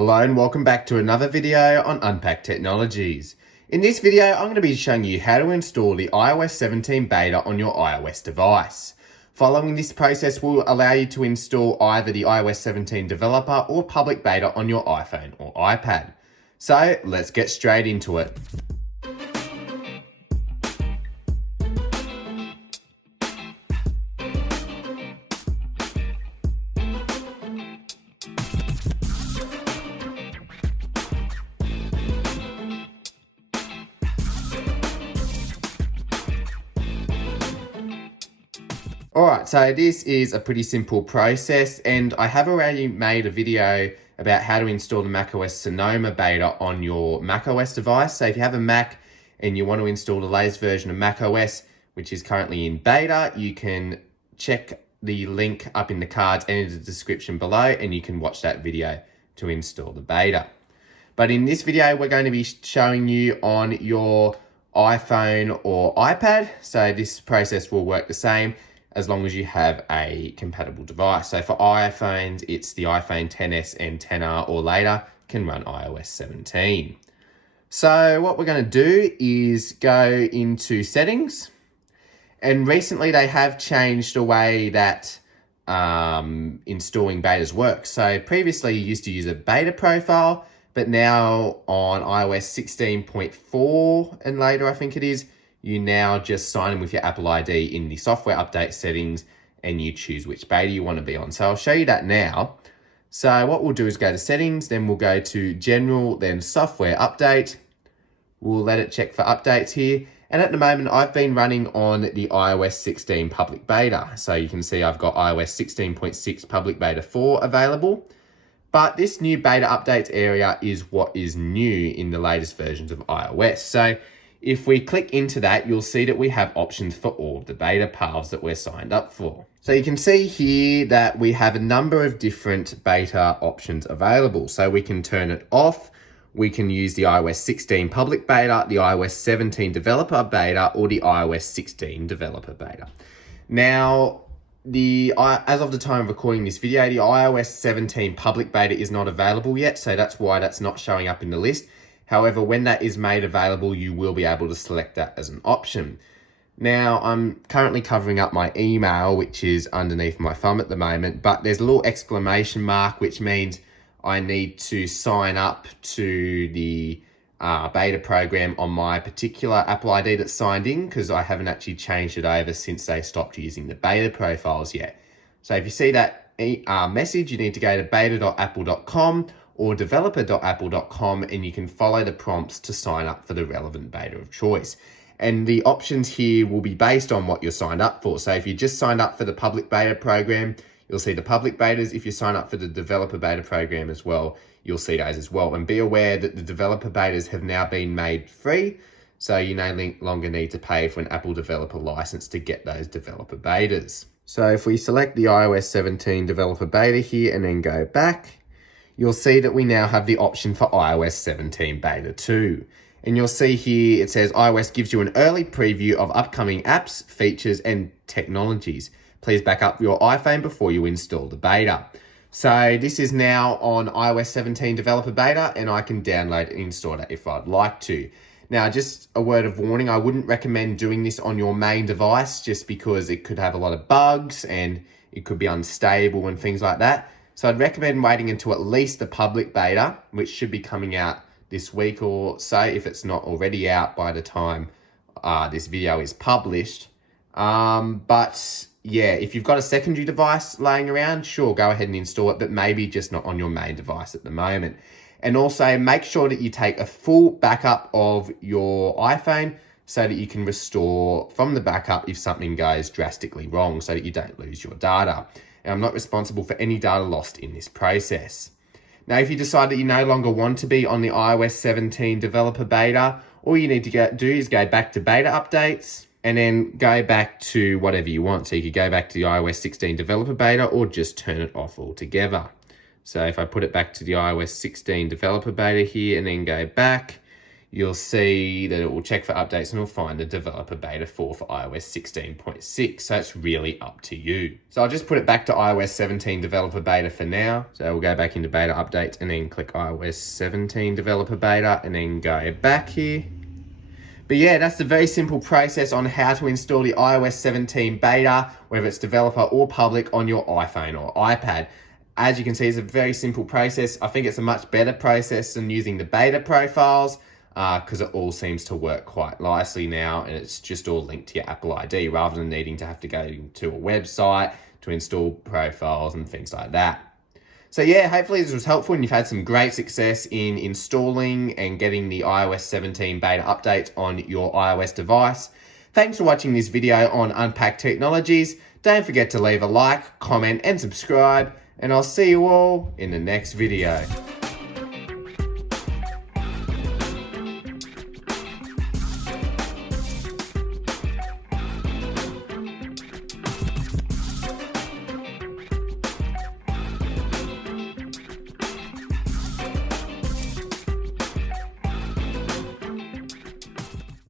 Hello and welcome back to another video on Unpacked Technologies. In this video, I'm going to be showing you how to install the iOS 17 beta on your iOS device. Following this process will allow you to install either the iOS 17 developer or public beta on your iPhone or iPad. So let's get straight into it. Alright, so this is a pretty simple process, and I have already made a video about how to install the macOS Sonoma beta on your macOS device. So if you have a Mac and you want to install the latest version of macOS, which is currently in beta, you can check the link up in the cards and in the description below, and you can watch that video to install the beta. But in this video, we're going to be showing you on your iPhone or iPad. So this process will work the same as long as you have a compatible device. So for iPhones, it's the iPhone XS and XR or later can run iOS 17. So what we're going to do is go into settings. And recently they have changed the way that installing betas work. So previously you used to use a beta profile, but now on iOS 16.4 and later, I think it is, you now just sign in with your Apple ID in the software update settings and you choose which beta you want to be on. So I'll show you that now. So what we'll do is go to settings, then we'll go to general, then software update. We'll let it check for updates here. And at the moment, I've been running on the iOS 16 public beta. So you can see I've got iOS 16.6 public beta 4 available. But this new beta updates area is what is new in the latest versions of iOS. So if we click into that, you'll see that we have options for all of the beta paths that we're signed up for. So you can see here that we have a number of different beta options available. So we can turn it off. We can use the iOS 16 public beta, the iOS 17 developer beta, or the iOS 16 developer beta. Now, as of the time of recording this video, the iOS 17 public beta is not available yet. So that's why that's not showing up in the list. However, when that is made available, you will be able to select that as an option. Now, I'm currently covering up my email, which is underneath my thumb at the moment, but there's a little exclamation mark, which means I need to sign up to the beta program on my particular Apple ID that's signed in, because I haven't actually changed it over since they stopped using the beta profiles yet. So if you see that message, you need to go to beta.apple.com or developer.apple.com, and you can follow the prompts to sign up for the relevant beta of choice. And the options here will be based on what you're signed up for. So if you just signed up for the public beta program, you'll see the public betas. If you sign up for the developer beta program as well, you'll see those as well. And be aware that the developer betas have now been made free, so you no longer need to pay for an Apple developer license to get those developer betas. So if we select the iOS 17 developer beta here and then go back, you'll see that we now have the option for iOS 17 Beta 2. And you'll see here it says iOS gives you an early preview of upcoming apps, features, and technologies. Please back up your iPhone before you install the beta. So this is now on iOS 17 Developer Beta, and I can download and install it if I'd like to. Now, just a word of warning, I wouldn't recommend doing this on your main device just because it could have a lot of bugs and it could be unstable and things like that. So I'd recommend waiting until at least the public beta, which should be coming out this week or so, if it's not already out by the time this video is published. But yeah, if you've got a secondary device laying around, sure, go ahead and install it, but maybe just not on your main device at the moment. And also make sure that you take a full backup of your iPhone so that you can restore from the backup if something goes drastically wrong, so that you don't lose your data. And I'm not responsible for any data lost in this process. Now, if you decide that you no longer want to be on the iOS 17 developer beta, all you need to do is go back to beta updates and then go back to whatever you want. So you could go back to the iOS 16 developer beta or just turn it off altogether. So if I put it back to the iOS 16 developer beta here and then go back, you'll see that it will check for updates and it'll find the developer beta for iOS 16.6. So it's really up to you. So I'll just put it back to iOS 17 developer beta for now. So we'll go back into beta updates and then click iOS 17 developer beta and then go back here. But yeah, that's the very simple process on how to install the iOS 17 beta, whether it's developer or public, on your iPhone or iPad. As you can see, it's a very simple process. I think it's a much better process than using the beta profiles, because it all seems to work quite nicely now, and it's just all linked to your Apple ID rather than needing to have to go to a website to install profiles and things like that. So yeah, hopefully this was helpful and you've had some great success in installing and getting the iOS 17 beta update on your iOS device. Thanks for watching this video on Unpack Technologies. Don't forget to leave a like, comment and subscribe, and I'll see you all in the next video.